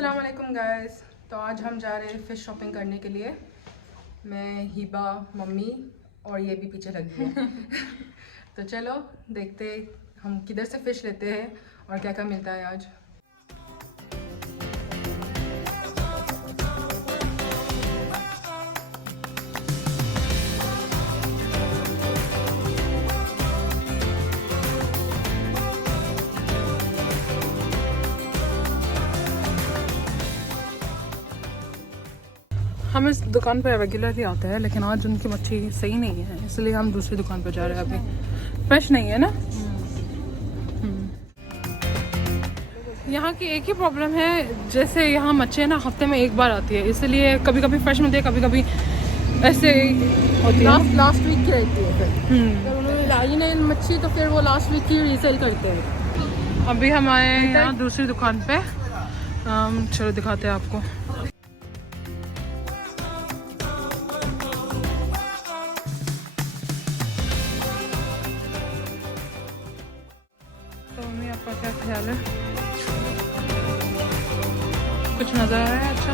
अस्सलाम वालेकुम गाइस। तो आज हम जा रहे हैं फ़िश शॉपिंग करने के लिए। मैं, हिबा, मम्मी और ये भी पीछे लगी है। तो चलो देखते हम किधर से फ़िश लेते हैं और क्या क्या मिलता है आज। हम इस दुकान पर रेगुलरली आते हैं, लेकिन आज उनकी मच्छी सही नहीं है, इसलिए हम दूसरी दुकान पर जा रहे हैं। अभी फ्रेश नहीं है ना। यहाँ की एक ही प्रॉब्लम है, जैसे यहाँ मच्छी ना हफ्ते में एक बार आती है, इसलिए कभी कभी फ्रेश मिलती है, कभी कभी ऐसे होती है। लास्ट वीक की रहती है। फिर उन्होंने लाई नहीं मच्छी तो फिर वो लास्ट वीक की रीसेल करते हैं। अभी हम आए हैं यहाँ दूसरी दुकान पे। चलो दिखाते हैं आपको। तो मम्मी आपका क्या ख्याल है? कुछ नजर आ रहा है अच्छा?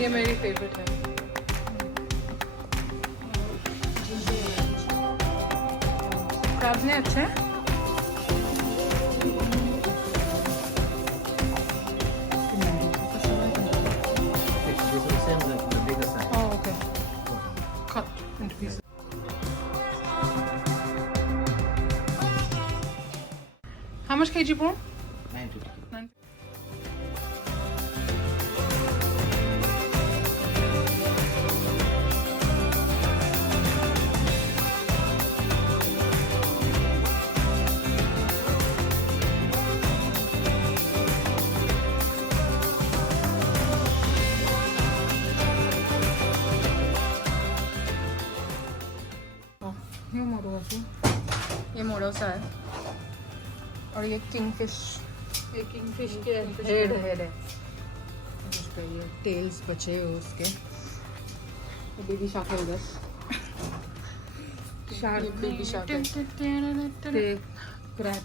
ये मेरी फेवरेट है। क्रैब्स नहीं अच्छे हैं? Oh, okay. Cut into pieces. How much kg prawn? 950. ये मोडोसा है और ये किंगफिश। ये किंगफिश के हेड है उसका ये टेल्स बचे हुए उसके। बेबी शार्क है उधर। शार्क बेबी शार्क है। क्रैब।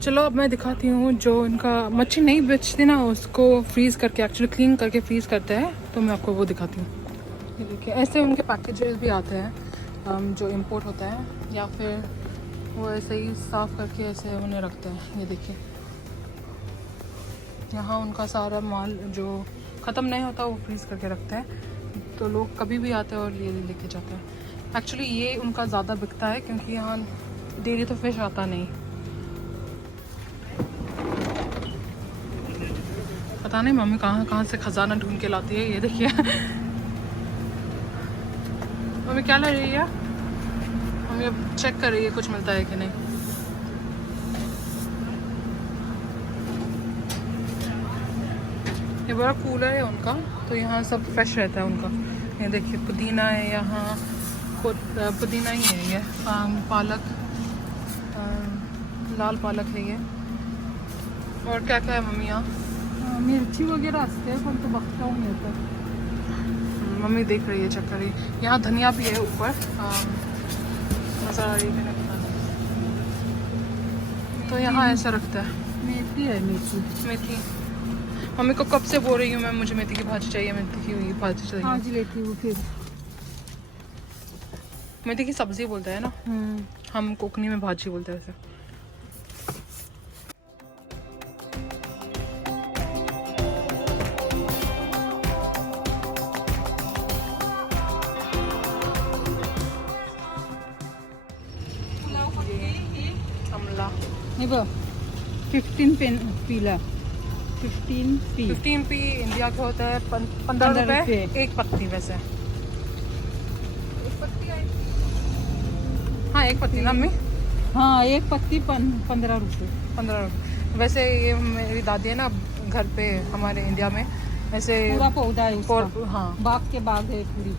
चलो अब मैं दिखाती हूँ जो इनका मच्छी नहीं बेचती ना, उसको फ्रीज़ करके एक्चुअली क्लीन करके फ्रीज़ करते हैं, तो मैं आपको वो दिखाती हूँ। ये देखिए ऐसे उनके पैकेजेस भी आते हैं जो इंपोर्ट होता है, या फिर वो ऐसे ही साफ़ करके ऐसे उन्हें रखते हैं। ये देखिए यहाँ उनका सारा माल जो ख़त्म नहीं होता वो फ्रीज़ करके रखते हैं, तो लोग कभी भी आते हैं और ये लेके जाते हैं। एक्चुअली ये उनका ज़्यादा बिकता है क्योंकि यहाँ डेली तो फिश आता नहीं। पता नहीं मम्मी कहाँ से खजाना ढूंढ के लाती है। ये देखिए मम्मी क्या ले रही है? मम्मी अब चेक कर रही है कुछ मिलता है कि नहीं। ये बड़ा कूलर है उनका, तो यहाँ सब फ्रेश रहता है उनका। ये देखिए पुदीना है यहाँ, पुदीना ही है ये, पालक, लाल पालक है ये, और क्या क्या है मम्मी यहाँ? मिर्ची वगैरह असते हैं पण तो बघता हूँ मैं तो। मम्मी देख रही है, चेक कर रही है। यहाँ धनिया भी है ऊपर, मज़ा आ रही है मैंने बता। तो यहाँ ऐसा रखता है। मेथी है, मेथी। मम्मी को कब से बोल रही हूँ मैं, मुझे मेथी की भाजी चाहिए, मेथी की भाजी चाहिए। आज लेती हूँ फिर। मेथी की सब्जी बोलते हैं ना, हम कोकनी में भाजी बोलते हैं वैसे। हे बघ 15 पेन पीला 15 पी इंडिया का होता है 15 रुपए एक पत्ती वैसे। हाँ एक पत्ती ना मम्मी? हाँ एक पत्ती 15 रुपये। 15 रुपये वैसे। ये मेरी दादी है ना, घर पे हमारे इंडिया में ऐसे पूरा पौधा है उसका। हाँ बाग के बाग है पूरी।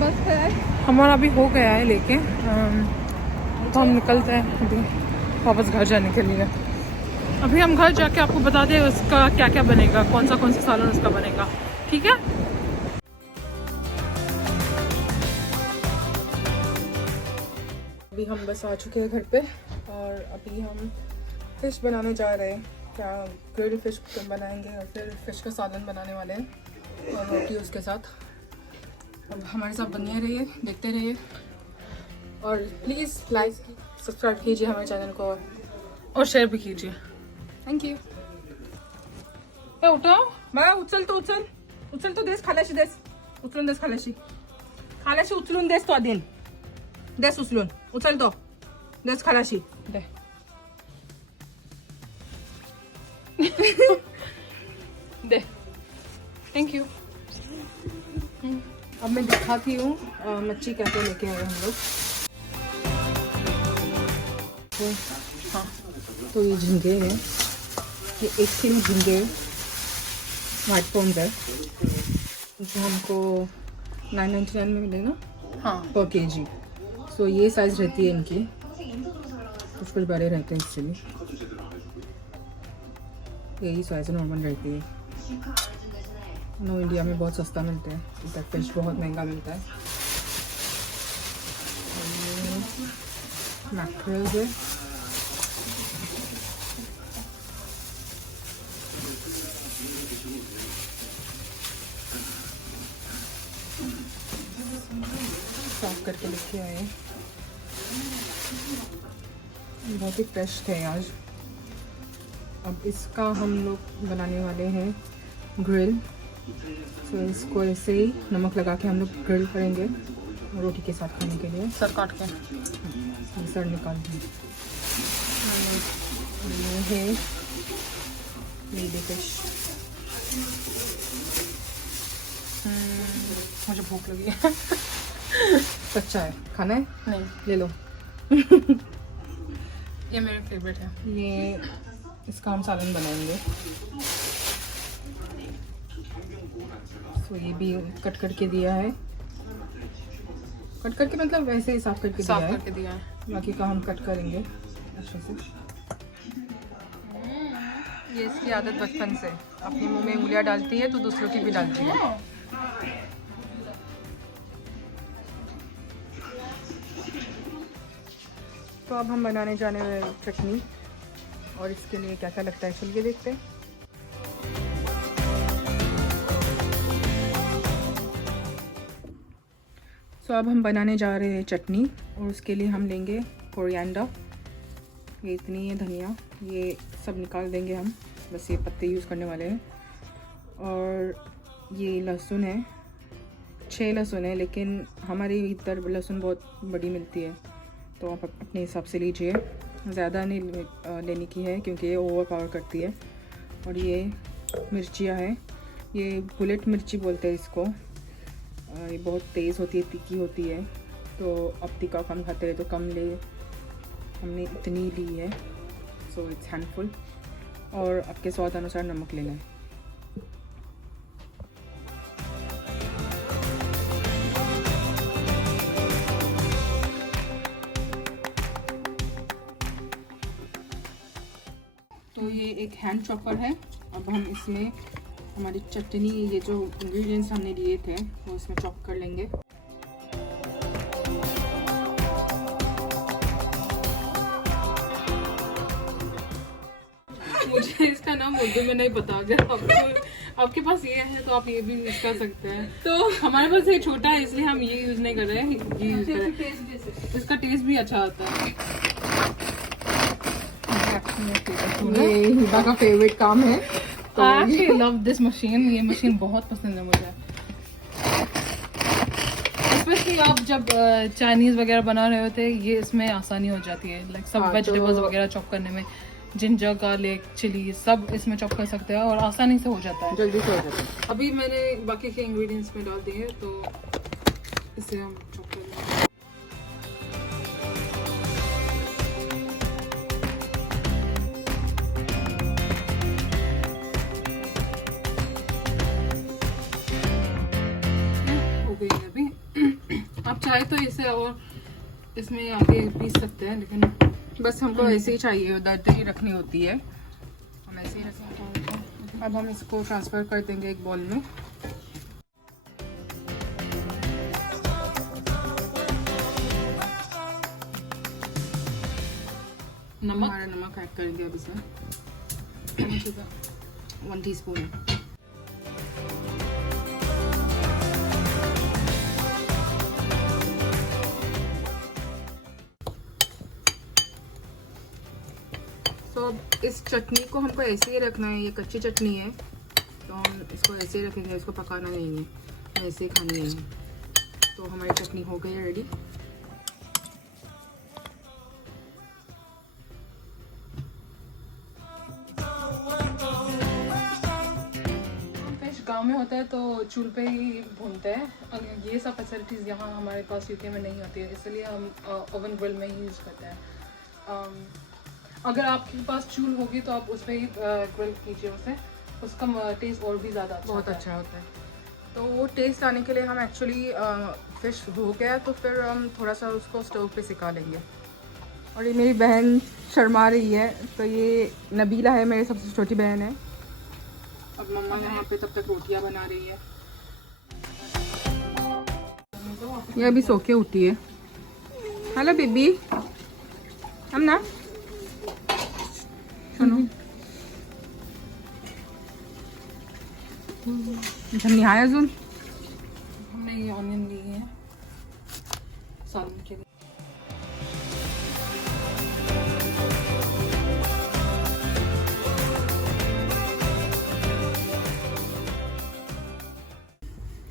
बस है। हमारा अभी हो गया है लेके तो हम निकलते हैं अभी वापस घर जाने के लिए। अभी हम घर जाके आपको बता दें उसका क्या क्या बनेगा, कौन सा सालन उसका बनेगा, ठीक है। अभी हम बस आ चुके हैं घर पे और अभी हम फिश बनाने जा रहे हैं। क्या ग्रिल्ड फिश बनाएंगे और फिर फिश का सालन बनाने वाले हैं और रोटी उसके साथ। अब हमारे साथ बने रहिए, देखते रहिए और प्लीज़ लाइक सब्सक्राइब कीजिए हमारे चैनल को और शेयर भी कीजिए। Thank you. उठाओ मला उचल तो देस खाल्याशी देस उचलून देस खाल्याशी उचलून देस तो आधीन देस उचलून उचल तो देस खाल्याशी दे। दे। Thank you. अब मैं दिखाती हूँ मच्छी कैसे लेके आए हम लोग। हाँ तो ये झींगे हैं, ये 1 किलो झींगे वाइट पॉन्ड है जो हमको 999 में मिले ना, हाँ पर केजी। सो ये साइज़ रहती है इनकी, कुछ बड़े रहते हैं इससे भी। यही साइज़ नॉर्मल रहती है। नो इंडिया में बहुत सस्ता मिलते हैं, इधर फिश बहुत महंगा मिलता है। मैक्रेल है, साफ करके लेके आए, बहुत ही फ्रेश थे आज। अब इसका हम लोग बनाने वाले हैं ग्रिल। तो इसको ऐसे ही नमक लगा के हम लोग ग्रिल करेंगे रोटी के साथ खाने के लिए। सर काट के सर निकाल दें। ये है लेडी फिश। मुझे भूख लगी है। कच्चा है, खाना है? नहीं, ले लो। ये मेरा फेवरेट है। ये इसका हम सालन बनाएंगे। तो ये भी कट करके दिया है, कट करके मतलब वैसे ही साफ करके दिया है। बाकी का हम कट करेंगे अच्छे से। ये इसकी आदत बचपन से, अपने मुंह में उंगलियां डालती है तो दूसरों की भी डालती है। तो अब हम बनाने जाने वाले चटनी और इसके लिए क्या क्या लगता है चलिए देखते हैं। तो अब हम बनाने जा रहे हैं चटनी और उसके लिए हम लेंगे कोरिएंडर। ये इतनी है धनिया, ये सब निकाल देंगे हम, बस ये पत्ते यूज़ करने वाले हैं। और ये लहसुन है, 6 लहसुन है, लेकिन हमारे इधर लहसुन बहुत बड़ी मिलती है तो आप अपने हिसाब से लीजिए, ज़्यादा नहीं लेने की है क्योंकि ये ओवर पावर करती है। और ये मिर्चियाँ हैं, ये बुलेट मिर्ची बोलते हैं इसको। ये बहुत तेज़ होती है, तीखी होती है, तो अब तीखा कम खाते हैं तो कम ले, हमने इतनी ली है। So it's handful. और आपके स्वाद अनुसार नमक लेना है। तो ये एक हैंड चॉपर है। अब हम इसमें हमारी चटनी, ये जो इंग्रेडिएंट्स हमने लिए थे वो इसमें चॉप कर लेंगे। मुझे इसका नाम उर्दू में नहीं पता, अगर आपके पास ये है तो आप ये भी यूज़ कर सकते हैं। तो हमारे पास ये छोटा है इसलिए हम ये यूज़ नहीं कर रहे हैं, ये यूज़ कर रहे हैं। इसका टेस्ट भी अच्छा आता है। ये हिबा का फेवरेट काम है। I actually love this machine। ये मशीन बहुत पसंद है मुझे, स्पेशली आप जब चाइनीज़ वगैरह बना रहे होते हैं, ये इसमें आसानी हो जाती है। लाइक सब वेजिटेबल्स वगैरह चॉप करने में, जिंजर गार्लिक चिली सब इसमें चॉप कर सकते हैं और आसानी से हो जाता है, जल्दी से हो जाता है। अभी मैंने बाकी के इंग्रेडिएंट्स में डाल दिए तो इसे हम चॉप कर लेंगे। हो गई है अभी। चाहे तो इसे और इसमें आगे पीस सकते हैं, लेकिन बस हमको ऐसे ही चाहिए, दर्द ही रखनी होती है, हम ऐसे ही रखेंगे। अब हम इसको ट्रांसफ़र कर देंगे एक बॉल में। हमारा नमक ऐड करेंगे अब इसमें 1 टीस्पून। तो अब इस चटनी को हमको ऐसे ही रखना है, ये कच्ची चटनी है तो हम इसको ऐसे ही रखेंगे, इसको पकाना नहीं है, ऐसे ही खानी है। तो हमारी चटनी हो गई है रेडी। फिश गांव में होता है तो चूल्हे पे ही भूनते हैं, ये सब फैसिलिटीज़ यहाँ हमारे पास यूके में नहीं होती है, इसलिए हम ओवन ग्रिल में ही यूज़ करते हैं। अगर आपके पास चूल होगी तो आप उस पर ही ग्रिल कीजिए उसे, उसका टेस्ट और भी ज़्यादा बहुत अच्छा होता है। तो वो टेस्ट आने के लिए हम एक्चुअली फ़िश हो गया तो फिर हम थोड़ा सा उसको स्टोव पे सिका लेंगे। और ये मेरी बहन शर्मा रही है, तो ये नबीला है, मेरी सबसे छोटी बहन है। अब मम्मा यहाँ पे तब तक रोटियाँ बना रही है, ये अभी सो के उठी है। हेलो बेबी, हम ना धनिया है अजून, हमने ये ऑनियन लिए हैं सालन के लिए।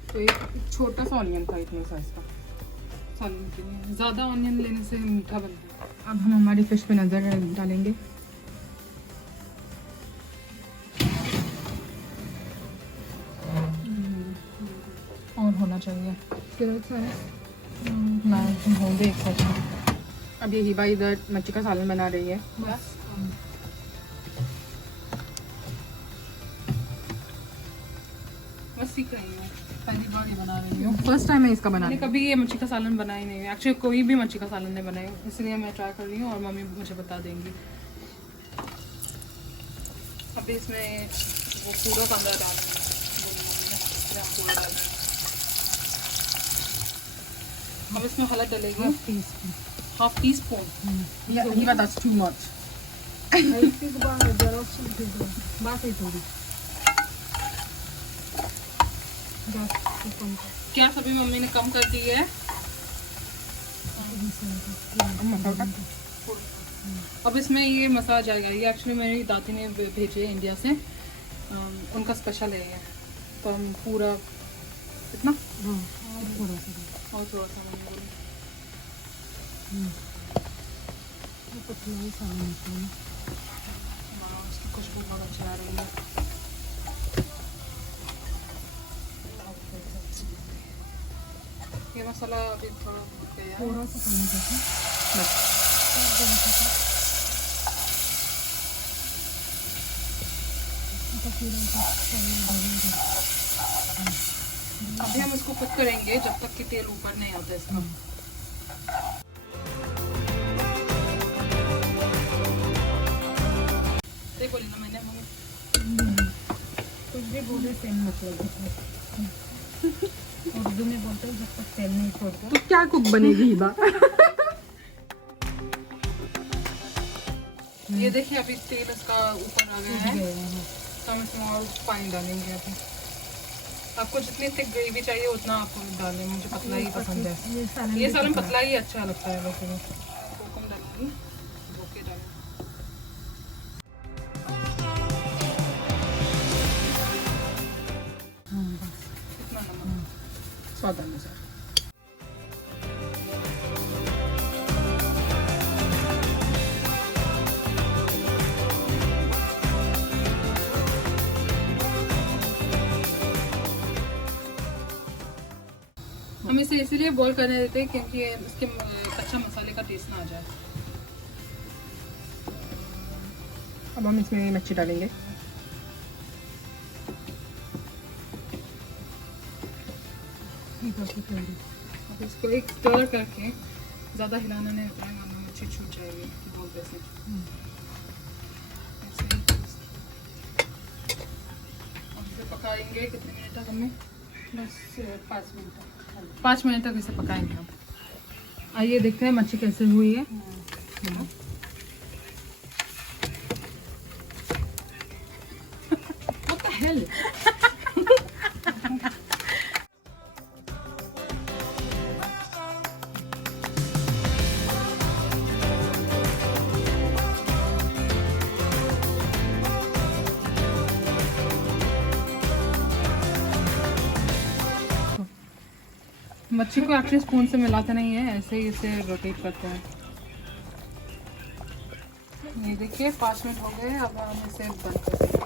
तो एक छोटा सा ऑनियन था इतने साइज का सालन के लिए, ज़्यादा ऑनियन लेने से मीठा बनता है। अब हम हमारी फिश पे नज़र डालेंगे। और होना चाहिए ना, होंगे एक साथ। अब ये हिबा इधर मच्छी का सालन बना रही है। बस सीख रही हूँ, पहली बार ही बना रही हूँ, फर्स्ट टाइम है इसका बनाना। मैंने कभी ये मच्छी का सालन बनाया नहीं है, एक्चुअली कोई भी मच्छी का सालन नहीं बनाया, इसलिए मैं ट्राई कर रही हूँ और मम्मी मुझे बता देंगी। अभी इसमें वो पूरा कांदा डालना है, पूरा डालना है। हम इसमें हल्दी डालेंगे half tea spoon. That's too much. क्या सभी मम्मी ने कम कर दी है। अब इसमें ये मसाला जाएगा, ये एक्चुअली मेरी दादी ने भेजे है इंडिया से, उनका स्पेशल है ये। तो हम पूरा इतना और थोड़ा सा उसकी खुशबू बहुत अच्छी आ रही है। ये मसाला अभी थोड़ा थोड़ा सा पानी बस। अभी हम इसको कुक करेंगे जब तक कि तेल ऊपर नहीं आता इसका। देखो लेना मैंने कुछ भी बोले सेम मतलब उर्दू में बोलते जब तक तेल नहीं छोड़ता तो क्या कुक बनेगी हिबा। ये देखिए अभी तेल इसका ऊपर आ गया है, तो हम इसमें और पानी डालेंगे। अभी आपको जितनी थिक ग्रेवी चाहिए उतना आप डालें, मुझे पतला ही पसंद है, ये सालन पतला ही अच्छा लगता है वैसे में। कोकम डालेंगे, धोके डालें। कितना नमक, स्वाद अनुसार। हम इसे इसीलिए बॉईल करने देते हैं क्योंकि इसके कच्चा मसाले का टेस्ट ना आ जाए। अब हम इसमें मच्छी डालेंगे। इसको एक स्टर करके, ज़्यादा हिलाना नहीं होता है वरना मच्छी छूट जाएगी बोलते से। और इसे पकाएंगे कितने मिनट तक हमें? बस 5 मिनट तक। 5 मिनट तक इसे पकाएंगे हम। आइए देखते हैं मच्छी कैसे हुई है। What the hell? मच्छी को एक्चुअली स्पून से मिलाते नहीं है, ऐसे ही इसे रोटेट करते हैं। ये देखिए 5 मिनट हो गए, अब हम इसे बंद कर देंगे।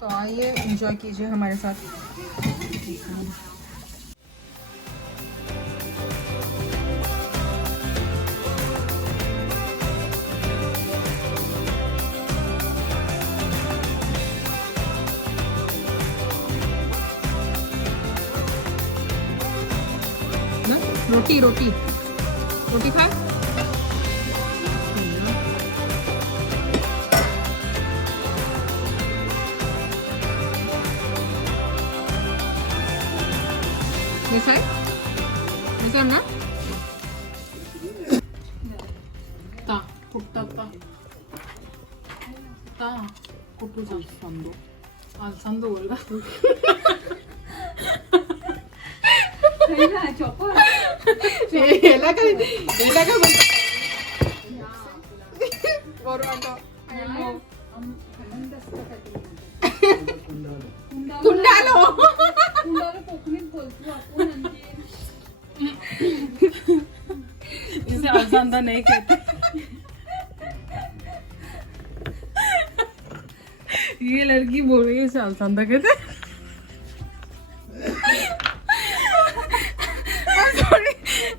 तो आइए एंजॉय कीजिए हमारे साथ। रोटी रोटी रोटी खाए। ये खाए, ये करना। ता कुट्टा ता ता कुट्टू संदो संदो बोल रहा। कुंडालो इसे अलसंदा नहीं कहते। ये लड़की बोल रही है इसे अलसंदा कहते।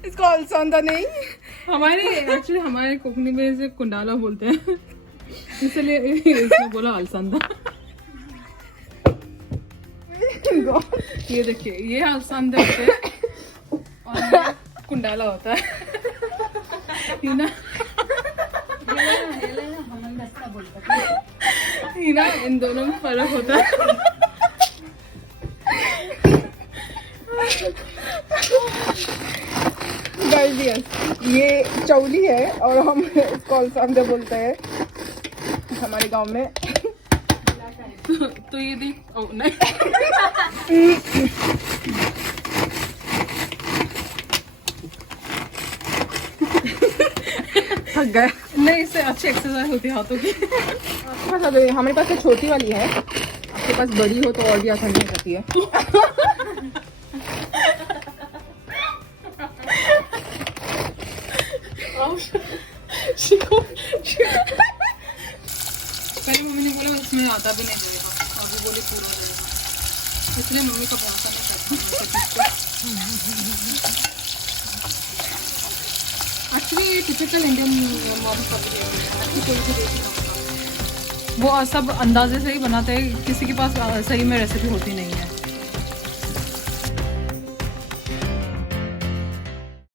इसको अलसंदा नहीं, हमारे एक्चुअली हमारे कोकनी में इसे कुंडाला बोलते हैं, इसलिए इसने बोला अलसंदा। ये देखिए ये अलसंदा होते हैं और ये कुंडाला होता है। हीना हीना इन दोनों में फर्क होता है। गाइस ये चौली है और हम इसको अलसंदा बोलते हैं हमारे गांव में। तो ये देख ओ नहीं थक गए। नहीं, इससे अच्छी एक्सरसाइज होती है हाथों की। हमारे पास तो छोटी वाली है, आपके पास बड़ी हो तो और भी आसानी हो जाती है। पहले मम्मी ने बोला इसमें आधा भी नहीं जाएगा, अभी बोले पूरा जाएगा, इसलिए मम्मी का भरोसा नहीं करती। एक्चुअली टिपिकल इंडियन मॉम का भी कोई भी वो सब अंदाजे से ही बनाते हैं, किसी के पास सही में रेसिपी होती नहीं है।